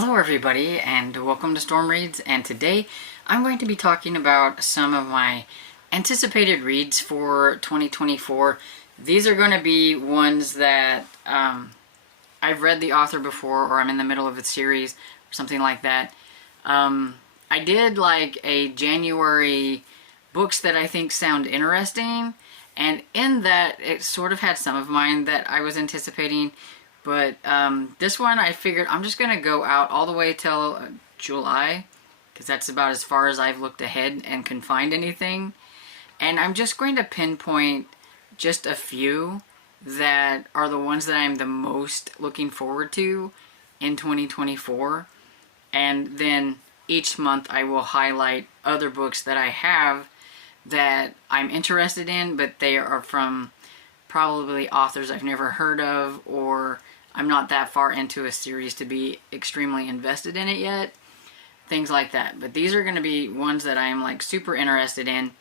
Hello everybody and welcome to Storm Reads, and today I'm going to be talking about some of my anticipated reads for 2024. These are going to be ones that I've read the author before, or I'm in the middle of a series or something like that. I did like a January books that I think sound interesting, and in that it sort of had some of mine that I was anticipating. But this one I figured I'm just going to go out all the way till July, because that's about as far as I've looked ahead and can find anything. And I'm just going to pinpoint just a few that are the ones that I'm the most looking forward to in 2024. And then each month I will highlight other books that I have that I'm interested in, but they are from probably authors I've never heard of, or I'm not that far into a series to be extremely invested in it yet. Things like that. But these are going to be ones that I'm like super interested in.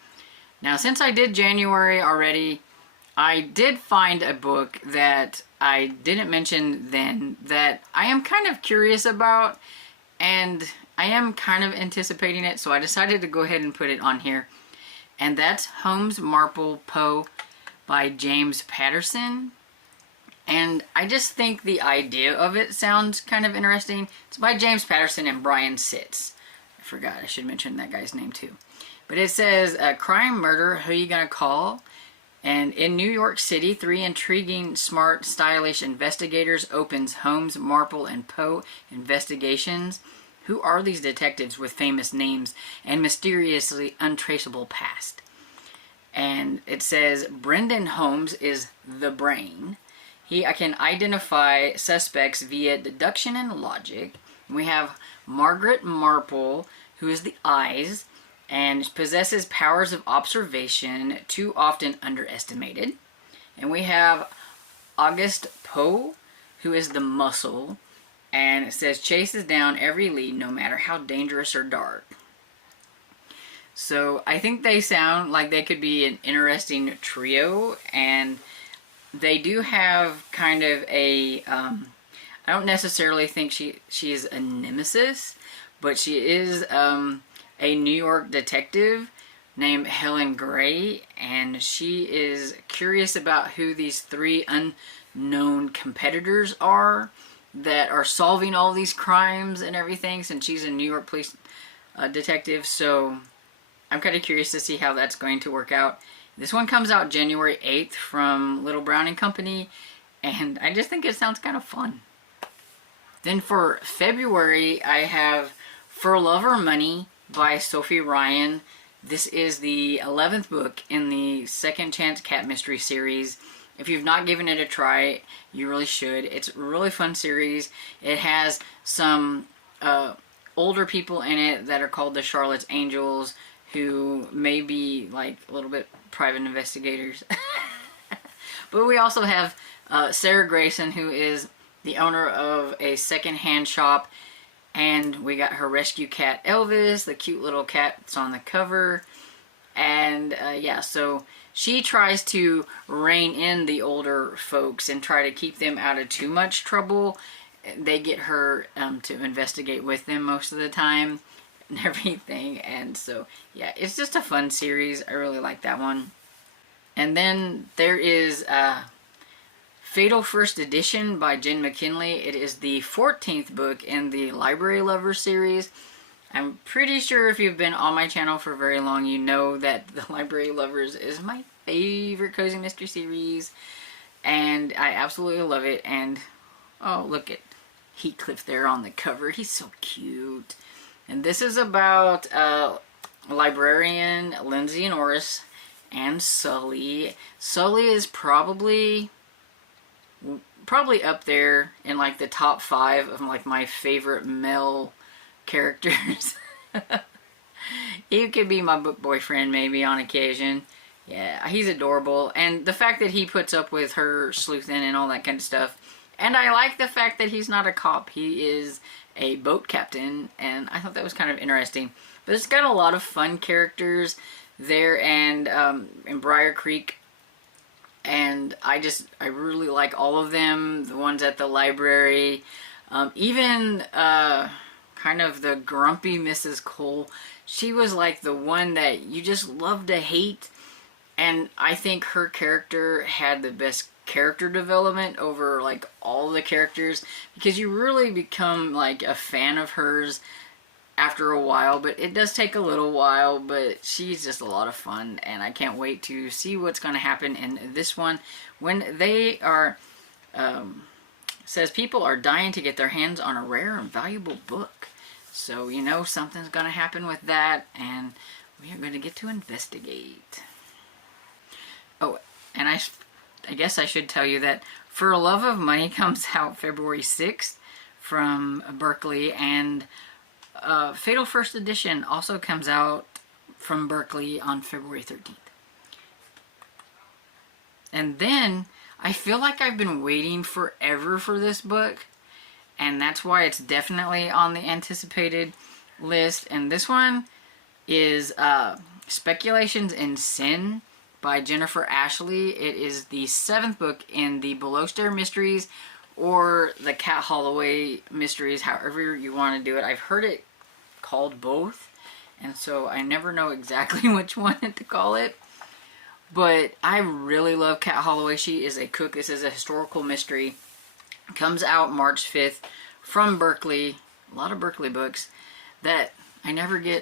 Now, since I did January already, I did find a book that I didn't mention then that I am kind of curious about, and I am kind of anticipating it, so I decided to go ahead and put it on here. And that's Holmes, Marple, Poe by James Patterson. And I just think the idea of it sounds kind of interesting. It's by James Patterson and Brian Sitz. I forgot, I should mention that guy's name too. But it says, crime, murder, who you gonna call? And in New York City, three intriguing, smart, stylish investigators opens Holmes, Marple, and Poe investigations. Who are these detectives with famous names and mysteriously untraceable past? And it says, Brendan Holmes is the brain. He can identify suspects via deduction and logic. We have Margaret Marple, who is the eyes, and possesses powers of observation too often underestimated. And we have August Poe, who is the muscle, and it says chases down every lead no matter how dangerous or dark. So I think they sound like they could be an interesting trio, and they do have kind of a, I don't necessarily think she is a nemesis, but she is a New York detective named Helen Gray, and she is curious about who these three unknown competitors are that are solving all these crimes and everything, since she's a New York police detective. So I'm kind of curious to see how that's going to work out. This one comes out January 8th from Little Brown & Company, and I just think it sounds kind of fun. Then for February, I have For Love or Money by Sophie Ryan. This is the 11th book in the Second Chance Cat Mystery series. If you've not given it a try, you really should. It's a really fun series. It has some older people in it that are called the Charlotte's Angels, who may be like a little bit private investigators. But we also have Sarah Grayson, who is the owner of a second-hand shop, and we got her rescue cat Elvis, the cute little cat that's on the cover. And yeah, so she tries to rein in the older folks and try to keep them out of too much trouble. They get her to investigate with them most of the time and everything. And so yeah, it's just a fun series. I really like that one. And then there is Fatal First Edition by Jen McKinley. It is the 14th book in the Library Lovers series. I'm pretty sure if you've been on my channel for very long, you know that the Library Lovers is my favorite cozy mystery series, and I absolutely love it. And oh, look at Heathcliff there on the cover. He's so cute. And this is about librarian Lindsay Norris and Sully. Sully is probably up there in like the top 5 of like my favorite male characters. He could be my book boyfriend maybe on occasion. Yeah, he's adorable. And the fact that he puts up with her sleuthing and all that kind of stuff. And I like the fact that he's not a cop. He is a boat captain, and I thought that was kind of interesting. But it's got a lot of fun characters there, and in Briar Creek, and I really like all of them. The ones at the library, Even kind of the grumpy Mrs. Cole, she was like the one that you just love to hate. And I think her character had the best character development over like all the characters, because you really become like a fan of hers after a while, but it does take a little while. But she's just a lot of fun, and I can't wait to see what's going to happen in this one when they are says people are dying to get their hands on a rare and valuable book. So you know something's going to happen with that, and we are going to get to investigate. Oh, and I guess I should tell you that For a Love of Money comes out February 6th from Berkeley, and Fatal First Edition also comes out from Berkeley on February 13th. And then I feel like I've been waiting forever for this book, and that's why it's definitely on the anticipated list. And this one is Speculations in Sin by Jennifer Ashley. It is the 7th book in the Below Stair Mysteries, or the Cat Holloway Mysteries, however you want to do it. I've heard it called both, and so I never know exactly which one to call it. But I really love Cat Holloway. She is a cook. This is a historical mystery. Comes out March 5th from Berkeley. A lot of Berkeley books that I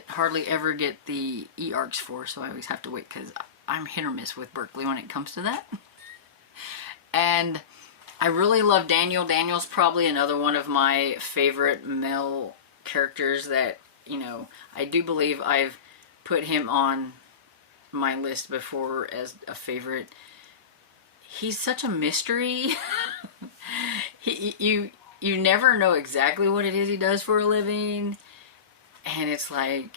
hardly ever get the e-arcs for, so I always have to wait because I'm hit or miss with Berkeley when it comes to that. And I really love Daniel. Daniel's probably another one of my favorite male characters that, you know, I do believe I've put him on my list before as a favorite. He's such a mystery. You never know exactly what it is he does for a living, and it's like,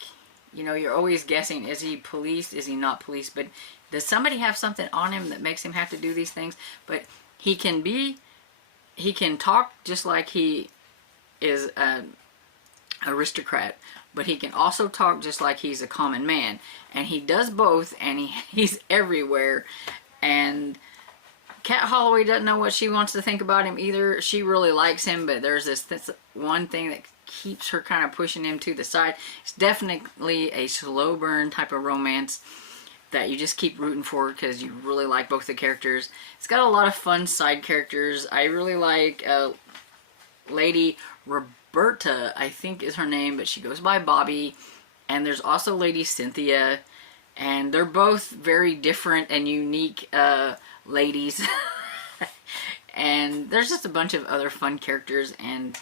you know, you're always guessing, is he police, is he not police, but does somebody have something on him that makes him have to do these things? But he can talk just like he is an aristocrat, but he can also talk just like he's a common man. And he does both, and he's everywhere. And Cat Holloway doesn't know what she wants to think about him either. She really likes him, but there's this one thing that keeps her kind of pushing him to the side. It's definitely a slow burn type of romance that you just keep rooting for because you really like both the characters. It's got a lot of fun side characters. I really like Lady Roberta, I think is her name, but she goes by Bobby. And there's also Lady Cynthia, and they're both very different and unique ladies. And there's just a bunch of other fun characters, and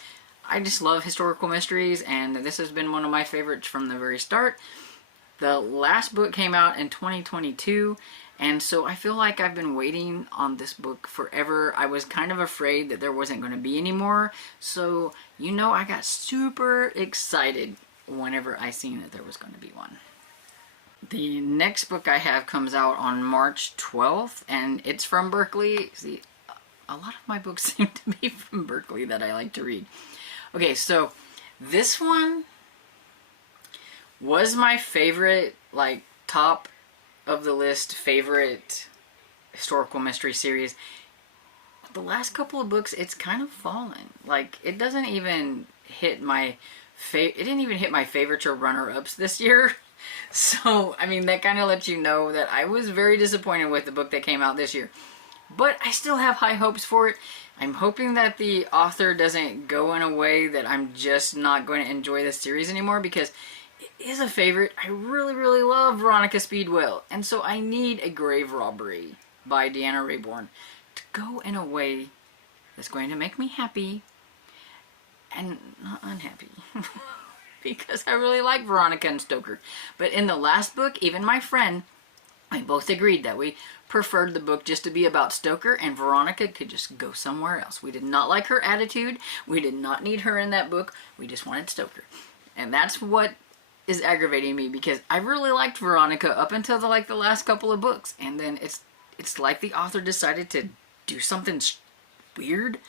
I just love historical mysteries, and this has been one of my favorites from the very start. The last book came out in 2022, and so I feel like I've been waiting on this book forever. I was kind of afraid that there wasn't going to be any more, so you know, I got super excited whenever I seen that there was going to be one. The next book I have comes out on March 12th, and it's from Berkeley. See, a lot of my books seem to be from Berkeley that I like to read. Okay, so this one was my favorite, like, top of the list favorite historical mystery series. The last couple of books, it's kind of fallen. Like, it doesn't even hit my it didn't even hit my favorites or runner-ups this year. So, I mean, that kind of lets you know that I was very disappointed with the book that came out this year. But I still have high hopes for it. I'm hoping that the author doesn't go in a way that I'm just not going to enjoy the series anymore, because it is a favorite. I really, really love Veronica Speedwell. And so I need A Grave Robbery by Deanna Raybourn to go in a way that's going to make me happy and not unhappy. Because I really like Veronica and Stoker. But in the last book, even my friend, I both agreed that we preferred the book just to be about Stoker, and Veronica could just go somewhere else. We did not like her attitude. We did not need her in that book. We just wanted Stoker. And that's what is aggravating me, because I really liked Veronica up until the last couple of books. And then it's like the author decided to do something weird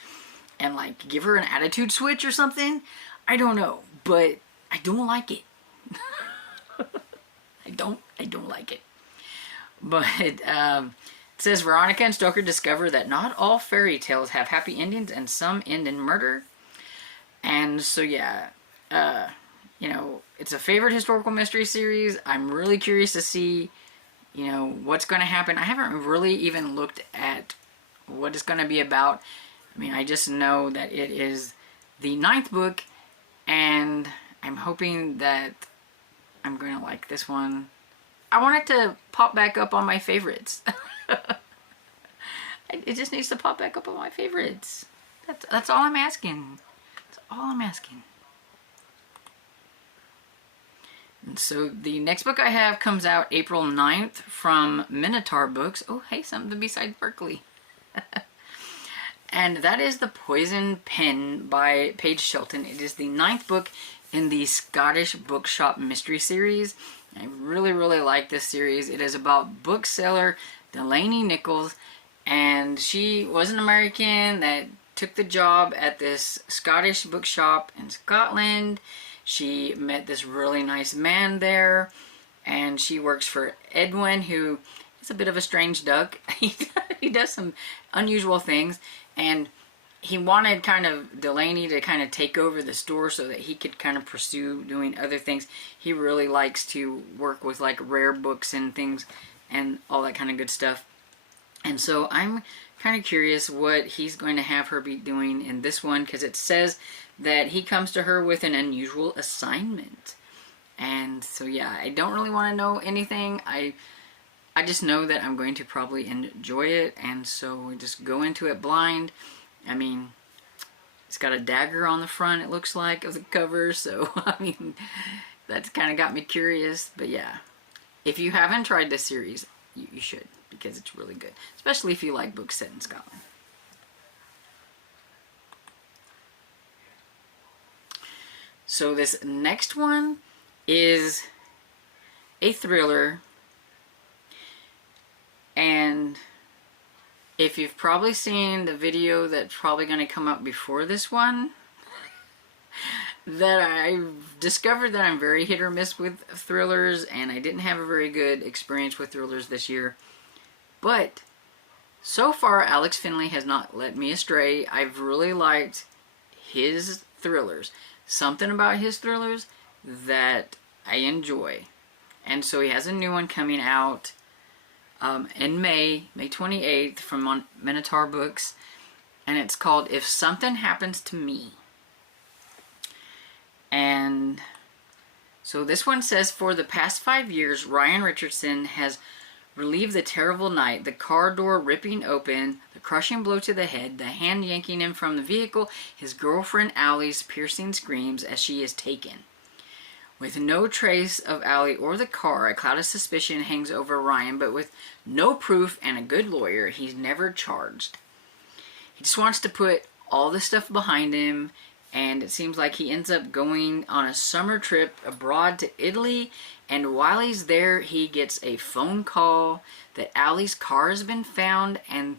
and like give her an attitude switch or something. I don't know, but I don't like it. I don't like it. But it says Veronica and Stoker discover that not all fairy tales have happy endings and some end in murder. And so yeah, you know, it's a favorite historical mystery series. I'm really curious to see, you know, what's going to happen. I haven't really even looked at what it's going to be about. I mean, I just know that it is the 9th book, and I'm hoping that I'm going to like this one. I want it to pop back up on my favorites. It just needs to pop back up on my favorites. That's all I'm asking. That's all I'm asking. And so the next book I have comes out April 9th from Minotaur Books. Oh, hey, something besides Berkeley. And that is The Poison Pen by Paige Shelton. It is the 9th book in the Scottish Bookshop Mystery Series. I really, really like this series. It is about bookseller Delaney Nichols, and she was an American that took the job at this Scottish bookshop in Scotland. She met this really nice man there, and she works for Edwin, who is a bit of a strange duck. He does some unusual things, and he wanted kind of Delaney to kind of take over the store so that he could kind of pursue doing other things. He really likes to work with like rare books and things and all that kind of good stuff. And so I'm kind of curious what he's going to have her be doing in this one, because it says that he comes to her with an unusual assignment. And so yeah, I don't really want to know anything. I just know that I'm going to probably enjoy it, and so we just go into it blind. I mean, it's got a dagger on the front, it looks like, of the cover, so I mean, that's kind of got me curious. But yeah, if you haven't tried this series, you should, because it's really good, especially if you like books set in Scotland. So this next one is a thriller, and if you've probably seen the video that's probably going to come up before this one, that I've discovered that I'm very hit or miss with thrillers, and I didn't have a very good experience with thrillers this year. But so far, Alex Finley has not led me astray. I've really liked his thrillers. Something about his thrillers that I enjoy. And so he has a new one coming out in May 28th from Minotaur Books, and it's called If Something Happens to Me. And so this one says, for the past 5 years, Ryan Richardson has relieved the terrible night, the car door ripping open, the crushing blow to the head, the hand yanking him from the vehicle, his girlfriend Allie's piercing screams as she is taken. With no trace of Allie or the car, a cloud of suspicion hangs over Ryan, but with no proof and a good lawyer, he's never charged. He just wants to put all this stuff behind him, and it seems like he ends up going on a summer trip abroad to Italy, and while he's there, he gets a phone call that Allie's car has been found and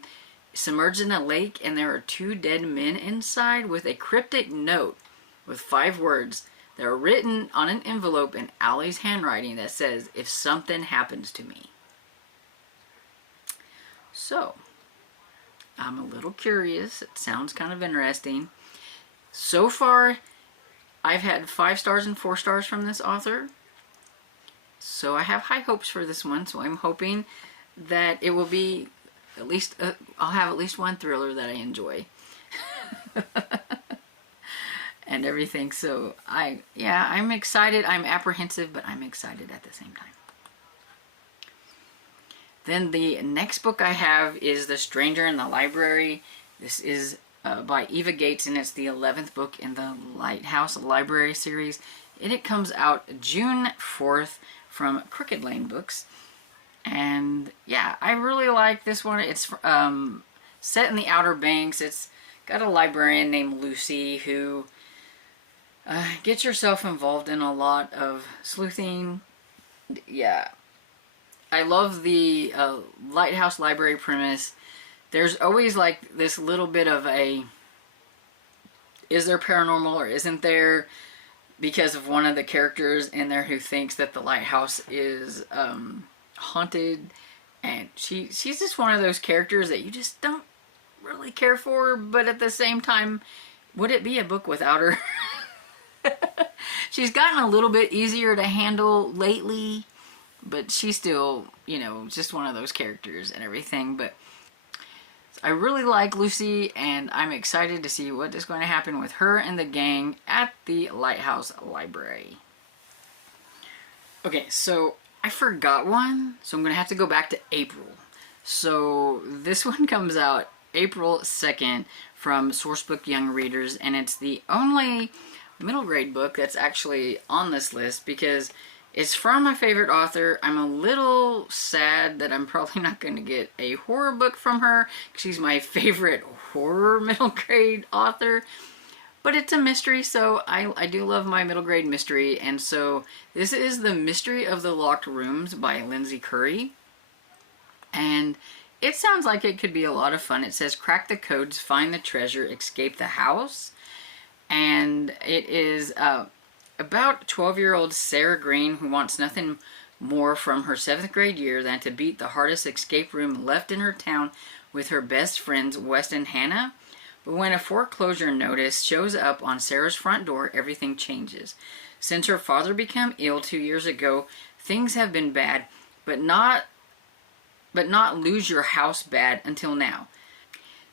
submerged in a lake, and there are 2 dead men inside with a cryptic note with 5 words. They're written on an envelope in Allie's handwriting that says, if something happens to me. So, I'm a little curious. It sounds kind of interesting. So far, I've had 5 stars and 4 stars from this author. So I have high hopes for this one. So I'm hoping that it will be at least, I'll have at least one thriller that I enjoy. And everything. So I'm excited. I'm apprehensive, but I'm excited at the same time. Then the next book I have is The Stranger in the Library. This is by Eva Gates, and it's the 11th book in the Lighthouse Library series. And it comes out June 4th from Crooked Lane Books. And yeah, I really like this one. It's set in the Outer Banks. It's got a librarian named Lucy who gets herself involved in a lot of sleuthing. Yeah, I love the Lighthouse Library premise. There's always like this little bit of a, is there paranormal or isn't there? Because of one of the characters in there who thinks that the lighthouse is haunted. And she's just one of those characters that you just don't really care for, but at the same time, would it be a book without her? She's gotten a little bit easier to handle lately, but she's still, you know, just one of those characters and everything. But I really like Lucy, and I'm excited to see what is going to happen with her and the gang at the Lighthouse Library. Okay, so I forgot one, so I'm going to have to go back to April. So this one comes out April 2nd from Sourcebook Young Readers, and it's the only middle grade book that's actually on this list because it's from my favorite author. I'm a little sad that I'm probably not going to get a horror book from her. She's my favorite horror middle grade author. But it's a mystery, so I do love my middle grade mystery. And so this is The Mystery of the Locked Rooms by Lindsay Curry. And it sounds like it could be a lot of fun. It says, crack the codes, find the treasure, escape the house. And it is about 12-year-old Sarah Green, who wants nothing more from her 7th grade year than to beat the hardest escape room left in her town with her best friends West and Hannah. But when a foreclosure notice shows up on Sarah's front door, everything changes. Since her father became ill 2 years ago, things have been bad, but not lose your house bad until now.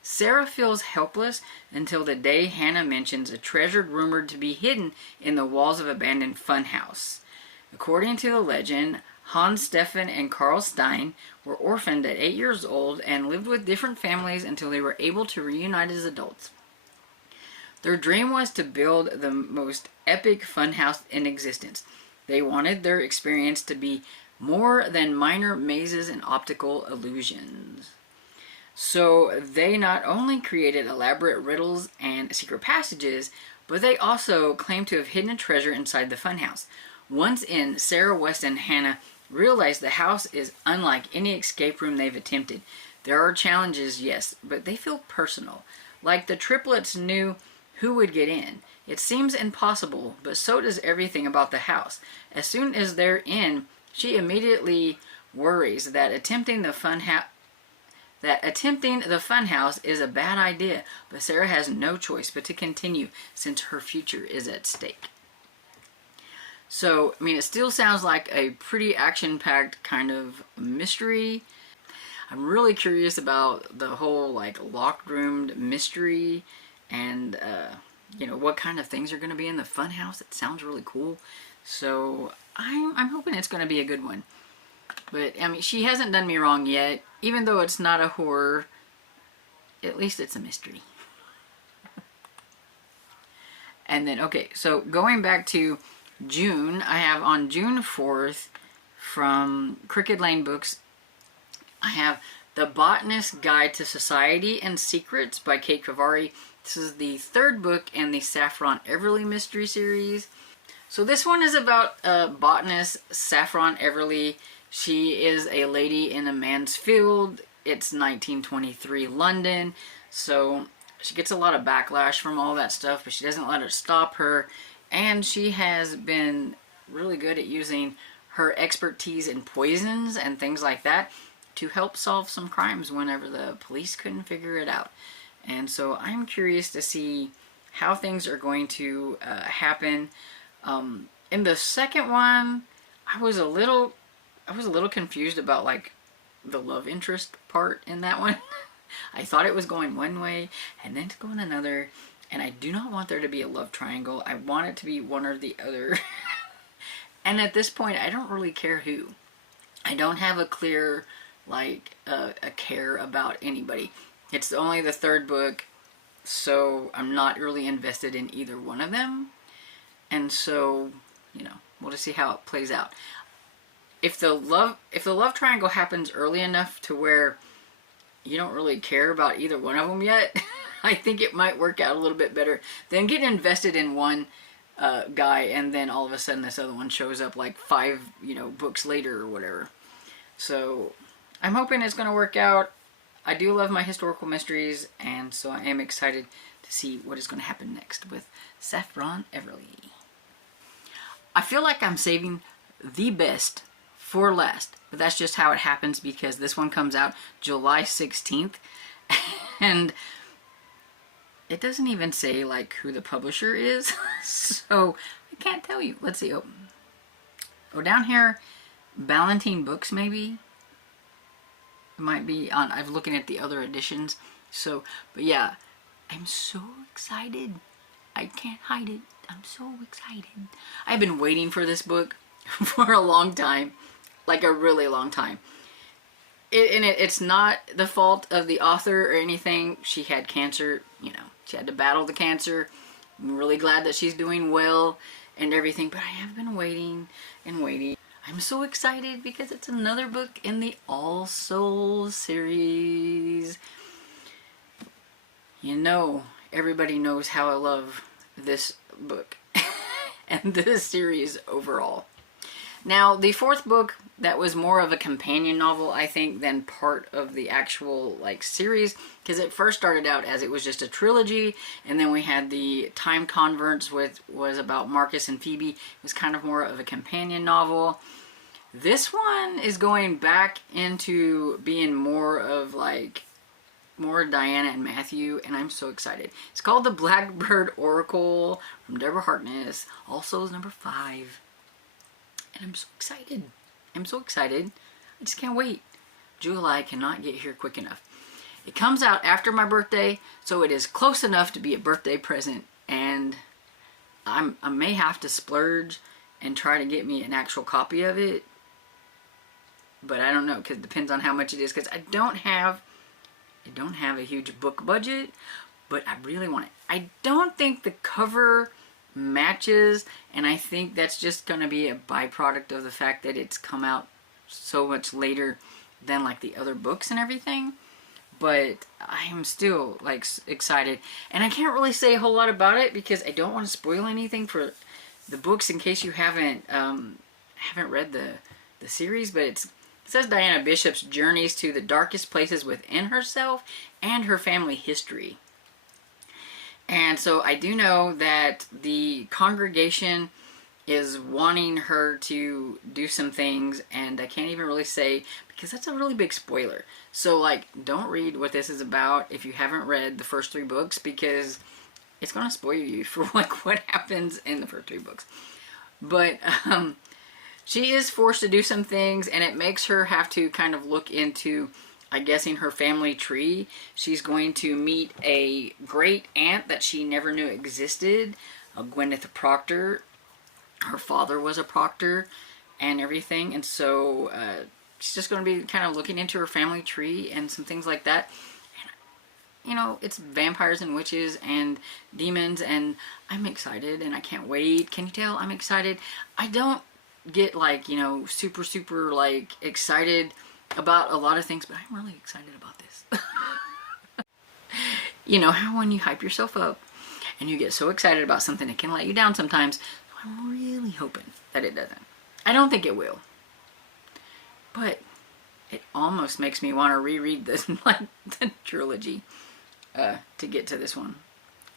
Sarah feels helpless until the day Hannah mentions a treasure rumored to be hidden in the walls of an abandoned funhouse. According to the legend, Hans Stefan and Carl Stein were orphaned at 8 years old and lived with different families until they were able to reunite as adults. Their dream was to build the most epic funhouse in existence. They wanted their experience to be more than minor mazes and optical illusions. So they not only created elaborate riddles and secret passages, but they also claimed to have hidden a treasure inside the funhouse. Once in, Sarah, West, and Hannah realize the house is unlike any escape room they've attempted. There are challenges, yes, but they feel personal. Like the triplets knew who would get in. It seems impossible, but so does everything about the house. As soon as they're in, she immediately worries that attempting the funhouse is a bad idea, but Sarah has no choice but to continue since her future is at stake. So, I mean, it still sounds like a pretty action-packed kind of mystery. I'm really curious about the whole, like, locked-roomed mystery and, you know, what kind of things are going to be in the funhouse. It sounds really cool. So, I'm hoping it's going to be a good one. But, I mean, she hasn't done me wrong yet. Even though it's not a horror, at least it's a mystery. And then, okay, so going back to June, I have on June 4th from Crooked Lane Books, I have The Botanist's Guide to Society and Secrets by Kate Cavari. This is the 3rd book in the Saffron Everly mystery series. So this one is about botanist Saffron Everly. She is a lady in a man's field. It's 1923 London, so she gets a lot of backlash from all that stuff, but she doesn't let it stop her. And she has been really good at using her expertise in poisons and things like that to help solve some crimes whenever the police couldn't figure it out. And so I'm curious to see how things are going to happen. In the second one, I was a little confused about, like, the love interest part in that one. I thought it was going one way and then it's going another. And I do not want there to be a love triangle. I want it to be one or the other. And at this point, I don't really care who. I don't have a clear, like, a care about anybody. It's only the 3rd book, so I'm not really invested in either one of them. And so, you know, we'll just see how it plays out. If the love triangle happens early enough to where you don't really care about either one of them yet, I think it might work out a little bit better than getting invested in one guy and then all of a sudden this other one shows up like 5, you know, books later or whatever. So I'm hoping it's going to work out. I do love my historical mysteries, and so I am excited to see what is going to happen next with Saffron Everly. I feel like I'm saving the best for last, but that's just how it happens because this one comes out July 16th, and it doesn't even say like who the publisher is, so I can't tell you. Let's see. Oh, down here, Ballantine Books maybe. It might be on. I'm looking at the other editions. So, but yeah, I'm so excited. I can't hide it. I'm so excited. I've been waiting for this book for a long time, like a really long time. It's not the fault of the author or anything. She had cancer, you know, she had to battle the cancer. I'm really glad that she's doing well and everything, but I have been waiting and waiting. I'm so excited because it's another book in the All Souls series. You know, everybody knows how I love this book and this series overall. Now, the fourth book, that was more of a companion novel, I think, than part of the actual, like, series, because it first started out as it was just a trilogy, and then we had the Time Converts, which was about Marcus and Phoebe. It was kind of more of a companion novel. This one is going back into being more of, like, more Diana and Matthew, and I'm so excited. It's called The Blackbird Oracle from Deborah Harkness, All Souls number 5. And I'm so excited. I'm so excited. I just can't wait. July cannot get here quick enough. It comes out after my birthday, so it is close enough to be a birthday present, and I may have to splurge and try to get me an actual copy of it, but I don't know, because it depends on how much it is, because I don't have a huge book budget, but I really want it. I don't think the cover matches, and I think that's just going to be a byproduct of the fact that it's come out so much later than like the other books and everything, but I am still like excited, and I can't really say a whole lot about it because I don't want to spoil anything for the books in case you haven't read the series. But it says Diana Bishop's journeys to the darkest places within herself and her family history. And so I do know that the congregation is wanting her to do some things, and I can't even really say because that's a really big spoiler. So like, don't read what this is about if you haven't read the first 3 books, because it's going to spoil you for like what happens in the first 3 books. But she is forced to do some things, and it makes her have to kind of look into, I'm guessing, her family tree. She's going to meet a great aunt that she never knew existed, a Gwyneth Proctor. Her father was a proctor and everything, and so she's just going to be kind of looking into her family tree and some things like that. And, you know, it's vampires and witches and demons, and I'm excited and I can't wait. Can you tell I'm excited? I don't get like, you know, super like excited about a lot of things, but I'm really excited about this. You know how when you hype yourself up and you get so excited about something, it can let you down sometimes. I'm really hoping that it doesn't. I don't think it will, but it almost makes me want to reread this, like, the trilogy to get to this one.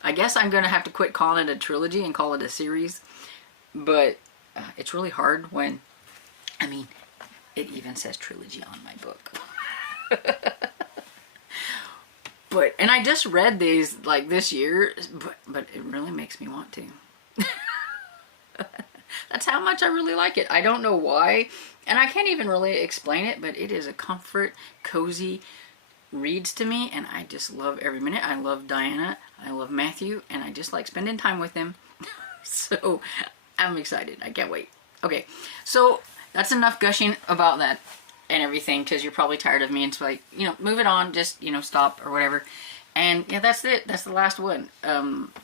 I guess I'm going to have to quit calling it a trilogy and call it a series, but it's really hard when, I mean, it even says trilogy on my book. But, and I just read these like this year, but it really makes me want to. That's how much I really like it. I don't know why, and I can't even really explain it, but it is a comfort, cozy reads to me, and I just love every minute. I love Diana, I love Matthew, and I just like spending time with them. So I'm excited. I can't wait. Okay, so that's enough gushing about that and everything, because you're probably tired of me, and it's like, you know, move it on, just, you know, stop or whatever. And yeah, that's it. That's the last one.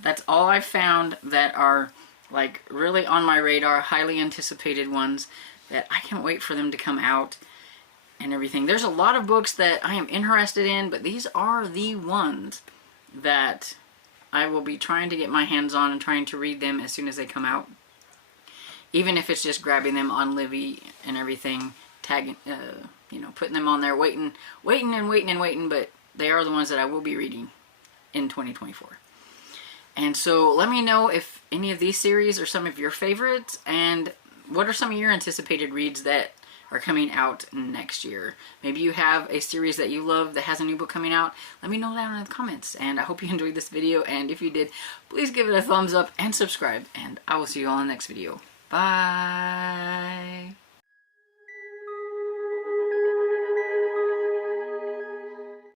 That's all I've found that are like really on my radar, highly anticipated ones that I can't wait for them to come out and everything. There's a lot of books that I am interested in, but these are the ones that I will be trying to get my hands on and trying to read them as soon as they come out. Even if it's just grabbing them on Libby and everything, tagging, you know, putting them on there, waiting, but they are the ones that I will be reading in 2024. And so let me know if any of these series are some of your favorites, and what are some of your anticipated reads that are coming out next year. Maybe you have a series that you love that has a new book coming out. Let me know down in the comments. And I hope you enjoyed this video. And if you did, please give it a thumbs up and subscribe. And I will see you all in the next video. Bye.